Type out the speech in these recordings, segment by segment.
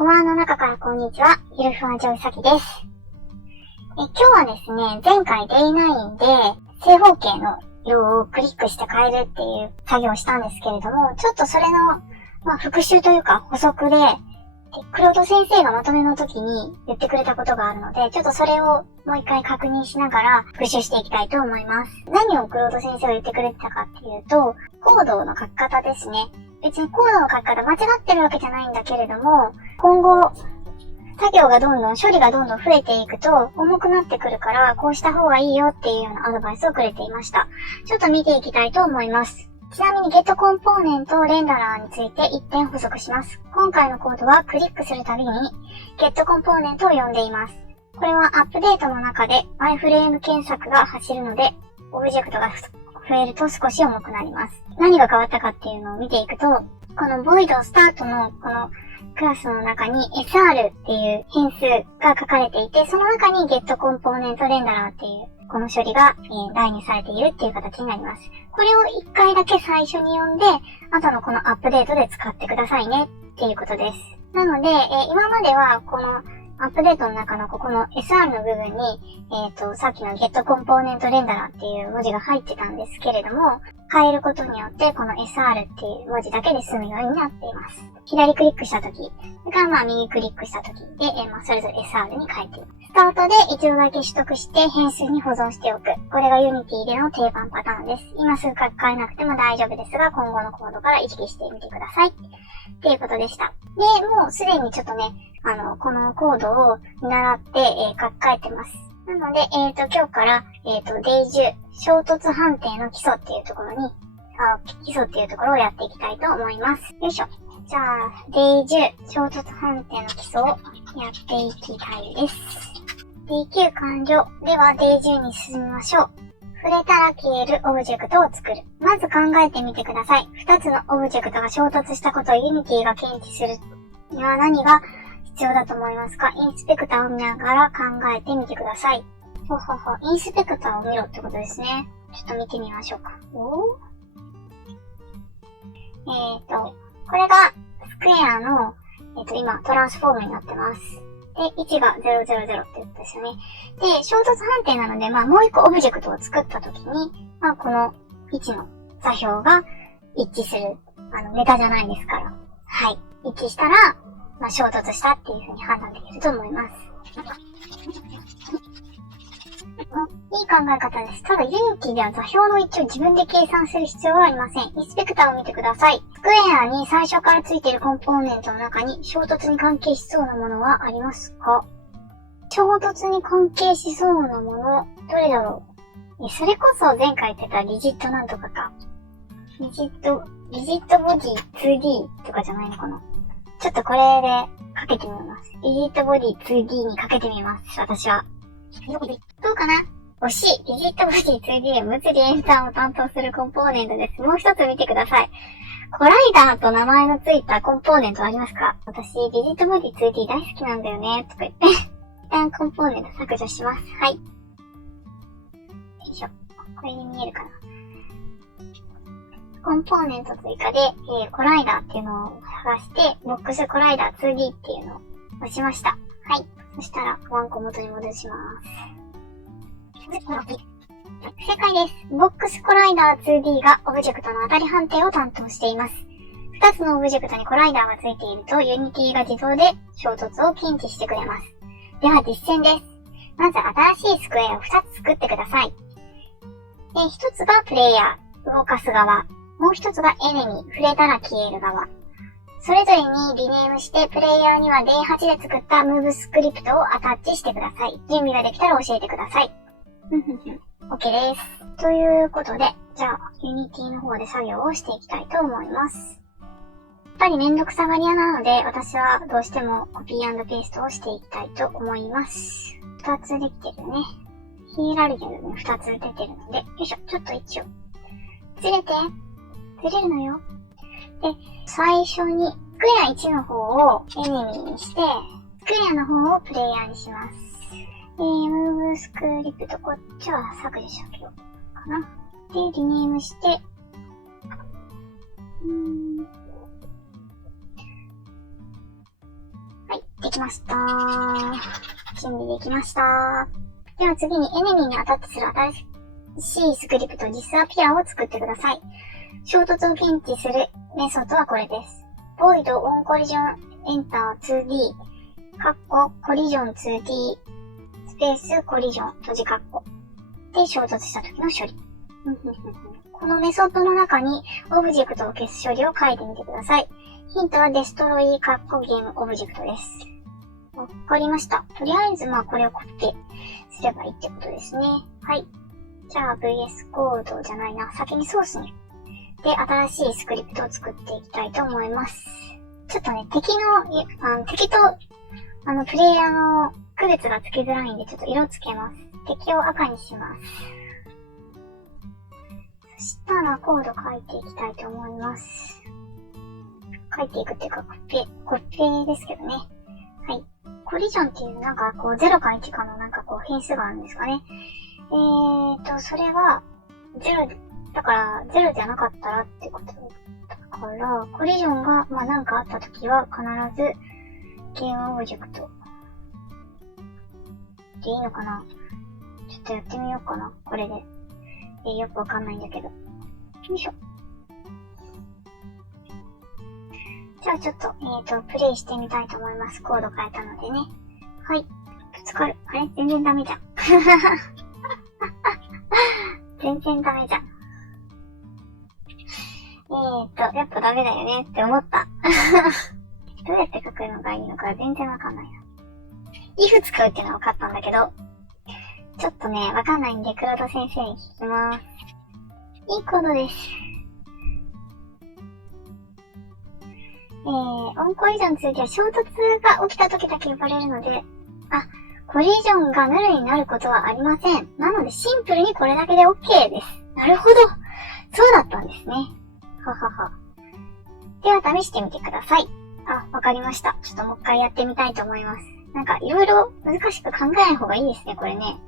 おわんの中からこんにちは、ゆるふわちょいさきです。今日はですね、前回 Day9 で正方形の色をクリックして変えるっていう作業をしたんですけれども、ちょっとそれの、復習というか補足で、クロード先生がまとめの時に言ってくれたことがあるので、ちょっとそれをもう一回確認しながら復習していきたいと思います。何をクロード先生が言ってくれてたかっていうと、コードの書き方ですね。別にコードの書き方間違ってるわけじゃないんだけれども、今後、作業が処理がどんどん増えていくと重くなってくるから、こうした方がいいよっていうようなアドバイスをくれていました。ちょっと見ていきたいと思います。ちなみに Get コンポーネントレンダラーについて1点補足します。今回のコードはクリックするたびに Get コンポーネントを呼んでいます。これはアップデートの中で iFrame 検索が走るので、オブジェクトが増えると少し重くなります。何が変わったかっていうのを見ていくと、この Void Start のこのクラスの中に SR っていう変数が書かれていて、その中に Get コンポーネントレンダラーっていうこの処理が代入されているっていう形になります。これを1回だけ最初に読んで、後のこのアップデートで使ってくださいねっていうことです。なので、今まではこのアップデートの中のここの SR の部分に、さっきの Get コンポーネントレンダラーっていう文字が入ってたんですけれども、変えることによってこの SR っていう文字だけで済むようになっています。左クリックしたとき、それから右クリックしたときで、それぞれ SR に変えています。スタートで一度だけ取得して変数に保存しておく。これが Unity での定番パターンです。今すぐ書き換えなくても大丈夫ですが、今後のコードから意識してみてください。っていうことでした。で、もうすでにちょっとね、このコードを見習って、書き換えてます。なので、今日から、Day10、衝突判定の基礎っていうところに、基礎っていうところをやっていきたいと思います。よいしょ。じゃあ、Day10、衝突判定の基礎をやっていきたいです。Day9 完了。では、Day10 に進みましょう。触れたら消えるオブジェクトを作る。まず考えてみてください。2つのオブジェクトが衝突したことを Unity が検知するには何が必要だと思いますか？インスペクターを見ながら考えてみてください。インスペクターを見ろってことですね。ちょっと見てみましょうか。これがスクエアの、今トランスフォームになってます。で、位置が000って言ったですよね。で、衝突判定なので、もう一個オブジェクトを作ったときに、この位置の座標が一致する、ネタじゃないですから。はい。一致したら、衝突したっていう風に判断できると思います。いい考え方です。ただ、Unity では座標の位置を自分で計算する必要はありません。インスペクターを見てください。スクエアに最初からついているコンポーネントの中に衝突に関係しそうなものはありますか？衝突に関係しそうなもの、どれだろう？それこそ前回言ってたリジットなんとかか。リジットボディ 2D とかじゃないのかな？ちょっとこれでかけてみます。リジットボディ 2D にかけてみます。私は。どうかな？惜しい。リジットボディ 2D は物理演算を担当するコンポーネントです。もう一つ見てください。コライダーと名前のついたコンポーネントありますか？私、リジットボディ 2D 大好きなんだよね。とか言って。一旦コンポーネント削除します。はい。よいしょ。これに見えるかな？コンポーネント追加で、コライダーっていうのを探して、ボックスコライダー 2D っていうのを押しました。はい。そしたら、ワンコ元に戻します。正解です。ボックスコライダー 2D がオブジェクトの当たり判定を担当しています。2つのオブジェクトにコライダーがついていると、Unity が自動で衝突を検知してくれます。では実践です。まず新しいスクエアを2つ作ってください。1つがプレイヤー、動かす側。もう1つがエネミー、触れたら消える側。それぞれにリネームして、プレイヤーには Day8 で作ったムーブスクリプトをアタッチしてください。準備ができたら教えてください。OK です。ということで、じゃあ、Unity の方で作業をしていきたいと思います。やっぱりめんどくさがり屋なので、私はどうしてもコピー&ペーストをしていきたいと思います。2つできてるね。ヒエラルキーに2つ出てるので、よいしょ、ちょっと一応。ずれるのよ。で、最初に、スクエア1の方をエネミーにして、スクエアの方をプレイヤーにします。ムーブスクリプト、こっちは削除しとけようかな。で、リネームして、はい。きました。準備できました。では次にエネミーにアタックする新しいスクリプトディスアピアを作ってください。衝突を検知するメソッドはこれです。Void on collision enter 2D コリジョン 2D スペースコリジョン閉じ括弧で衝突した時の処理。このメソッドの中にオブジェクトを消す処理を書いてみてください。ヒントはデストロイゲームオブジェクトです。わかりました。とりあえずこれをコピペすればいいってことですね。はい。じゃあ VS コードじゃないな。先にソースに。で、新しいスクリプトを作っていきたいと思います。ちょっとね、敵と、プレイヤーの区別がつけづらいんで、ちょっと色つけます。敵を赤にします。そしたらコード書いていきたいと思います。書いていくっていうか、コピペですけどね。はい。コリジョンっていう0か1かの変数があるんですかね。それは、0、だから0じゃなかったらってことだから、コリジョンが、なんかあったときは必ず、ゲームオブジェクト。でいいのかな？ちょっとやってみようかな。これで。よくわかんないんだけど。よいしょ。じゃあちょっと、プレイしてみたいと思います。コード変えたのでね。はい。ぶつかる。あれ？全然ダメじゃん。全然ダメじゃん。やっぱダメだよねって思った。どうやって書くのがいいのか全然わかんないな。if 使うっていうのはわかったんだけど、ちょっとね、わかんないんで、黒田先生に聞きます。いいコードです。オンコリジョン2では衝突が起きた時だけ呼ばれるので、コリジョンがヌルになることはありません。なのでシンプルにこれだけで OK です。なるほど。そうだったんですね。ははは。では試してみてください。わかりました。ちょっともう一回やってみたいと思います。いろいろ難しく考えない方がいいですね、これね。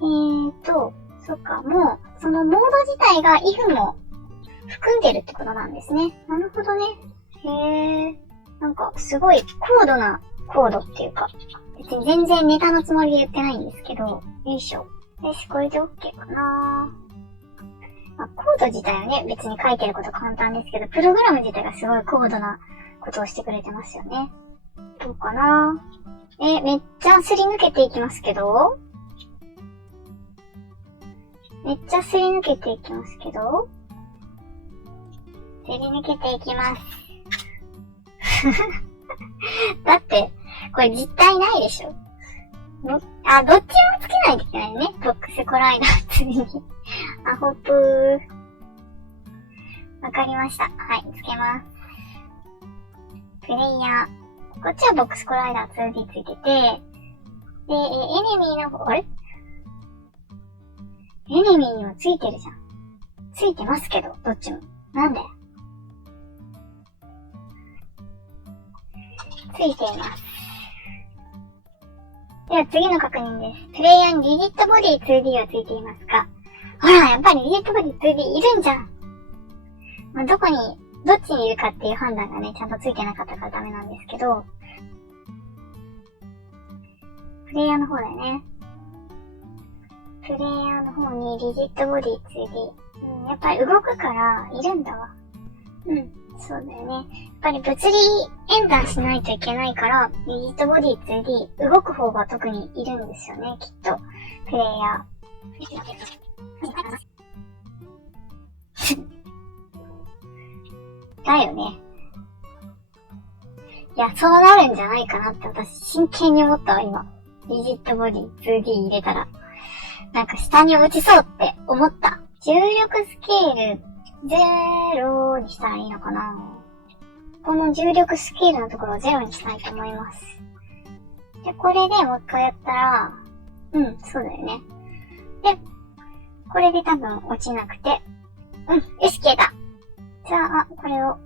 そっか、もう、そのモード自体が if も含んでるってことなんですね。なるほどね。すごい高度なコードっていうか、別に全然ネタのつもりで言ってないんですけど、よいしょ。よし、これで OK かな。コード自体はね、別に書いてること簡単ですけど、プログラム自体がすごい高度なことをしてくれてますよね。どうかな。めっちゃすり抜けていきますけど、すり抜けていきます。だって、これ実体ないでしょ。どっちもつけないといけないね。ボックスコライダー次に。ホップー。わかりました。はい、つけます。プレイヤー。こっちはボックスコライダー 2D ついてて、で、エネミーの方、あれ？エネミーにもついてるじゃん。ついてますけど、どっちも。なんで？ついています。では次の確認です。プレイヤーにリジットボディ 2D はついていますか？ほら、やっぱりリジットボディ 2D いるんじゃん。どっちにいるかっていう判断がね、ちゃんとついてなかったからダメなんですけど、プレイヤーの方だよね。プレイヤーの方にリジットボディ 2D。やっぱり動くからいるんだわ。そうだよね。やっぱり物理演算しないといけないから、リジットボディ 2D、動く方が特にいるんですよね、きっと。プレイヤー。だよね。いや、そうなるんじゃないかなって私真剣に思ったわ、今。リジットボディ 2D 入れたら。下に落ちそうって思った。重力スケール0にしたらいいのかな。この重力スケールのところを0にしたいと思います。で、これでもう一回やったら、そうだよね。で、これで多分落ちなくて、よし、消えた。じゃあ、これを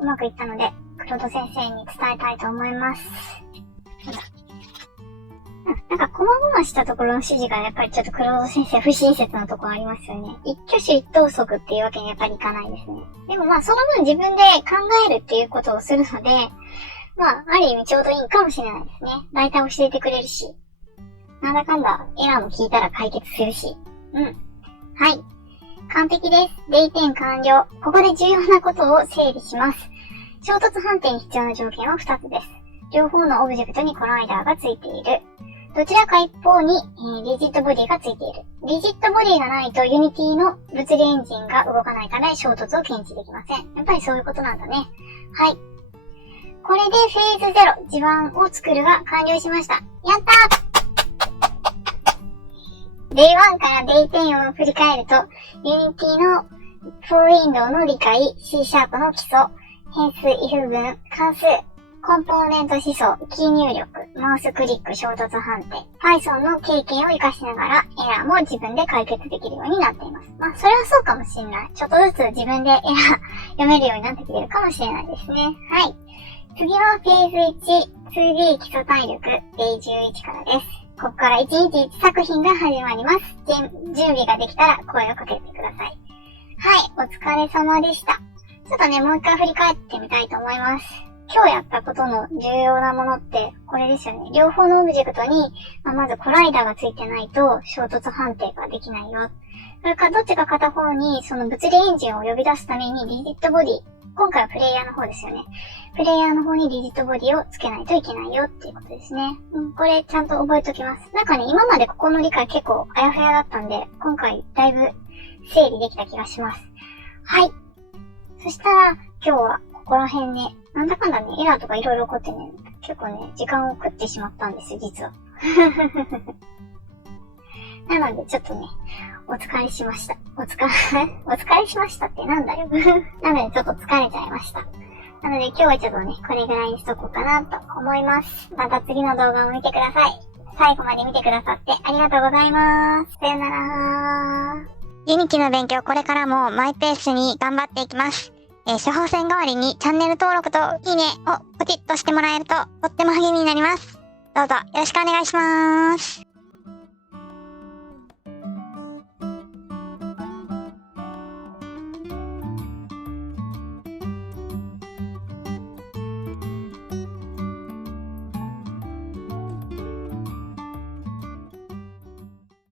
うまくいったので、黒戸先生に伝えたいと思います。こまごましたところの指示がやっぱりちょっと黒戸先生不親切なところありますよね。一挙手一投足っていうわけにやっぱりいかないですね。でもその分自分で考えるっていうことをするので、ある意味ちょうどいいかもしれないですね。大体教えてくれるし。なんだかんだエラーも聞いたら解決するし。はい。完璧です。0点完了。ここで重要なことを整理します。衝突判定に必要な条件は2つです。両方のオブジェクトにコライダーがついている。どちらか一方に、リジットボディがついている。リジットボディがないとユニティの物理エンジンが動かないため衝突を検知できません。やっぱりそういうことなんだね。はい。これでフェーズ0、地盤を作るが完了しました。やったー！Day 1から Day 10を振り返ると、Unity の For Window の理解、C# の基礎、変数 if 文、関数、コンポーネント思想、キー入力、マウスクリック、衝突判定、Python の経験を活かしながらエラーも自分で解決できるようになっています。それはそうかもしれない。ちょっとずつ自分でエラー読めるようになってきてるかもしれないですね。はい。次はフェーズ1、2D 基礎体力、Day 11からです。ここから1日1作品が始まります。準備ができたら声をかけてください。はい、お疲れ様でした。ちょっとね、もう一回振り返ってみたいと思います。今日やったことの重要なものって、これですよね。両方のオブジェクトに、まずコライダーがついてないと衝突判定ができないよ。それからどっちか片方にその物理エンジンを呼び出すためにリジットボディ、今回はプレイヤーの方ですよね。プレイヤーの方にリジットボディをつけないといけないよっていうことですね。これちゃんと覚えときます。なんかね、今までここの理解結構あやふやだったんで、今回だいぶ整理できた気がします。はい。そしたら、今日はここら辺ね、なんだかんだね、エラーとかいろいろ起こってね、結構ね、時間を食ってしまったんですよ、実は。なので、ちょっとね、お疲れしました。お疲れしましたってなんだよ。なので、ちょっと疲れちゃいました。なので、今日はちょっとね、これぐらいにしとこうかなと思います。また次の動画を見てください。最後まで見てくださってありがとうございます。さよなら。ユニティの勉強これからもマイペースに頑張っていきます。処方箋代わりにチャンネル登録といいねをポチッとしてもらえるととっても励みになります。どうぞよろしくお願いします。